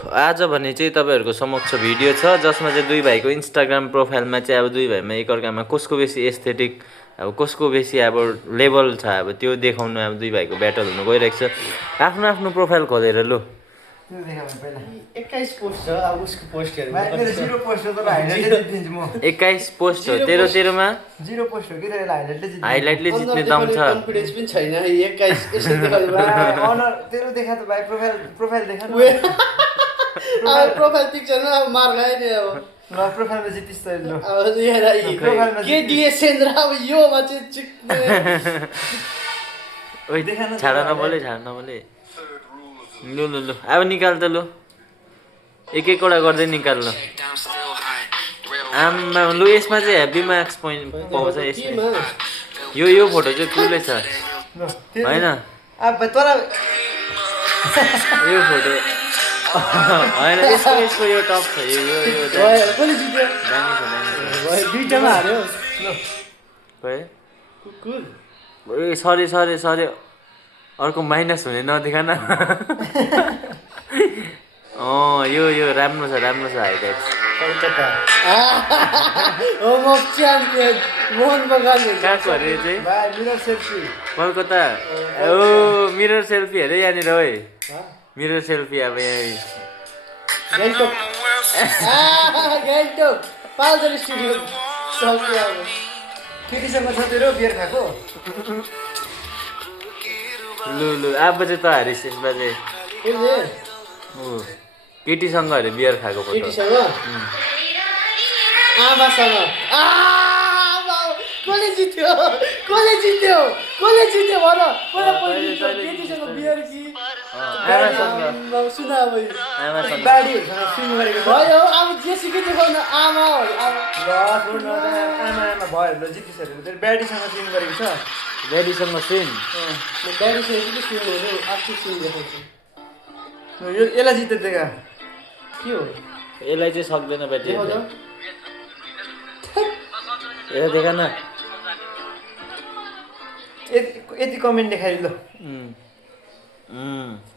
आज भने चाहिँ तपाईँहरूको समक्ष भिडियो छ जसमा चाहिँ दुई भाइको इन्स्टाग्राम प्रोफाइलमा चाहिँ अब दुई भाइमा एकअर्कामा कसको बेसी एस्थेटिक अब कसको बेसी अब लेभल छ अब त्यो देखाउनु अब दुई भाइको ब्याटल हुनु गइरहेको छ आफ्नो आफ्नो प्रोफाइल खोलेर लु 21 पोस्ट छ अब उसको पोस्ट हेर्नु मेरो 0 पोस्ट हो तर हाइलाइटले जित्दिन्छु म 21 पोस्ट हो तेरोमा 0 पोस्ट हो कि तर हाइलाइटले जित्ने दम छ कन्फिडेन्स पनि छैन 21 यसो देखाउँदा भाइ अनर तेरो देखा त भाइ प्रोफाइल देखा न अब प्रोफाइल पिक्चरमा अब मार खायो नि अब ल प्रोफाइलमा जितिस् त ल अब यहाँ के डिएसएन र अब योमा चाहिँ चिक्ने ओइ छाड नबोले लु लु लु अब निकाल त लु एक एकवटा गर्दै निकाल ल आमा लु यसमा चाहिँ हेभी मार्क्स पोइन्ट पाउँछ यसमा यो फोटो चाहिँ कुलै छ होइन अब तर यो फोटो होइन यसको यो टप छ यो कसले जित्यो दामी छ दुईटामा हार्यो ल कुकुर ए सरी अर्को माइनस हुने नदेखा न यो राम्रो छ highlight Calcutta home of champion Mohan बगान कहाँको अरे चाहिँ भाइ mirror selfie Calcutta mirror selfie अरे यहाँनिर ओइ मिरर सेल्फी अब यहाँ गान्तोक पाल्जर स्टुडियो सक्यो अब केटीसँग छ तेरो बियर खाएको लु अब चाहिँ त हारिस यसमा चाहिँ केटीसँग अरे बियर खाएको फोटो केटीसँग आमासँग कसले जित्यो भन केटीसँग बियर कि सुना अब आमासँग बाडीहरूसँग स्विम गरेको छ भयो अब जेसुकै देखाउन आमा आमा भयो ल जितिस अरे तेरो ब्याडीसँग स्विम गरेको छ ड्याडीसँग सिन ड्याडीसँग पनि स्विम हुनु आफ्नो स्विम देखाउँछु यो यसलाई जित्दै देखा के हो यसलाई चाहिँ सक्दैन ब्याट्री देखाउँछ यसलाई देखा न यति कमेन्ट देखाइदिनु ल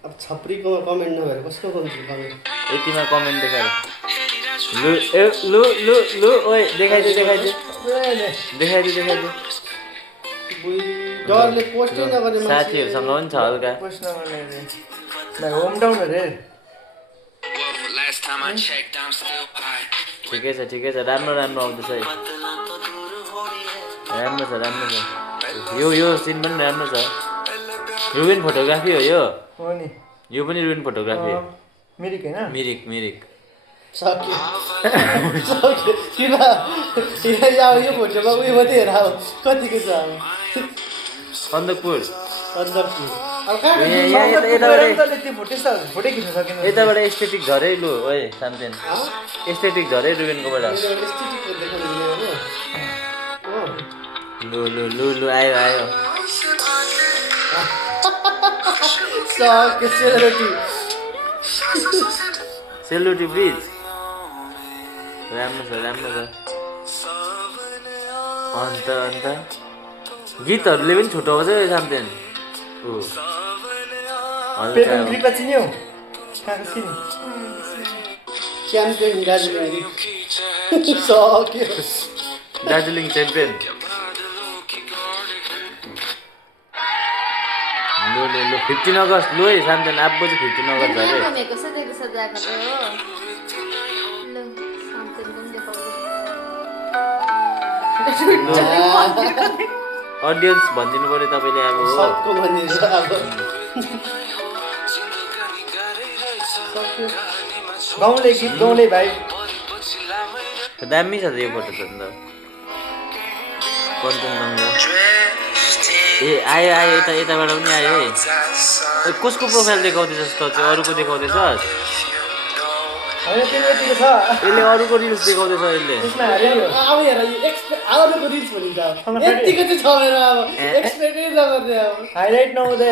अब छप्रीको कमेन्ट नभएर कसको कमेन्ट यतिमा कमेन्ट देखाएर लु ओइ देखाइदियो डरले पोस्टै नगर्ने साथीहरूसँग पनि छ हल्का पोस्ट नगर्ने भाइ होम टाउन अरे ठिकै छ राम्रो आउँदैछ राम्रो छ यो सिन पनि राम्रो छ रुबिन फोटोग्राफी हो हो नि यो पनि रुबिन फोटोग्राफी हो मिरिक होइन मिरिक सक्यो यो फोटोमा उयो मात्रै हेर अब कतिको छ अब सन्दकपुर अब कहाँ फोटो खिच्न सकेन यताबाट एस्थेटिक झरे लु ओए सामतेन एस्थेटिक झरे रुबिनकोबाट लु आयो सक्यो सेलरोटी ब्रिज राम्रो छ अन्त गीतहरूले पनि छुट्याउँछ है सामतेन कृपा चिन्यौ कहाँको चिन्यौ च्याम्पियन दार्जिलिङ सक्यो दार्जिलिङ च्याम्पियन लु 15 अगस्त लु है सामतेन अब चाहिँ 15 अगस्त झरे अडियन्स भनिदिनु पर्यो तपाईँले अब सबको भनिदिन्छ अब गाउँले भाइ दामी छ त यो फोटो त अन्त कञ्चनजङ्घा ए आयो यताबाट पनि आयो है कसको प्रोफाइल देखाउँदैछस् त चाहिँ अरूको देखाउँदैछस् यसले अरूको रिल्स देखाउँदैछ यसले अब हेर अरूको रिल्स भनिन्छ यतिको चाहिँ छ मेरो अब एक्सपेक्टै नगर्ने अब हाइलाइट नहुँदै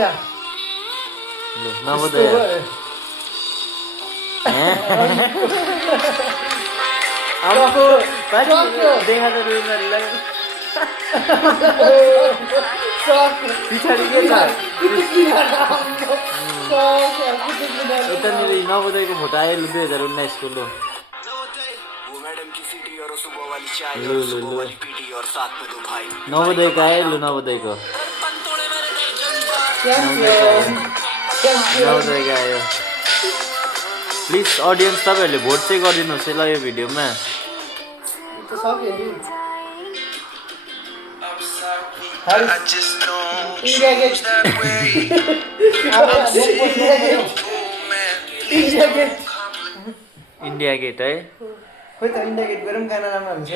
देखा त रुइनलाई पछाडि के छ यतानिर नवोदयको फोटो आयो लु 2019 को लु लु लु लु नवोदयको आयो लु नवोदयको नवोदयको आयो प्लिज अडियन्स तपाईँहरूले भोट चाहिँ गरिदिनुहोस् है ल यो भिडियोमा इन्डिया गेट है खोइ त इन्डिया गेट गएर पनि गाना राम्रो हुन्छ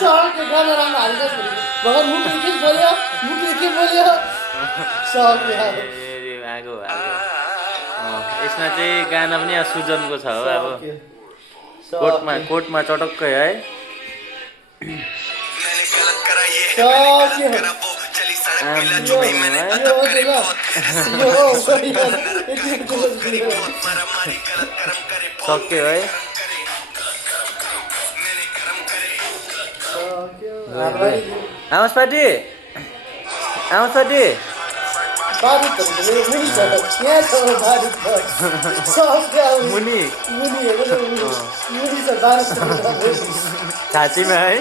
सरको गाना राम्रो हालिदिनुहोस् भगवान् मुखले के बोल्यो आगो यसमा चाहिँ गाना पनि सुजनको छ हो अब कोर्टमा चटक्कै है सक्यो है आवाज पार्टी मुनि छातीमा है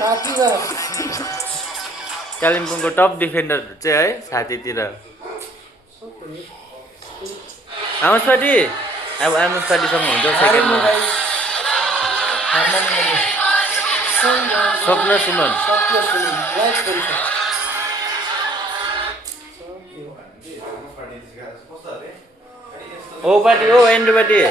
कालिम्पोङको टप डिफेन्डर चाहिँ है छातीतिर आवाज पार्टी अब आवाज पार्टीसँग हुन्छ सेकेन्डमा स्वप्न सुमन ओ पार्टी ओ एन्ड्रो पार्टी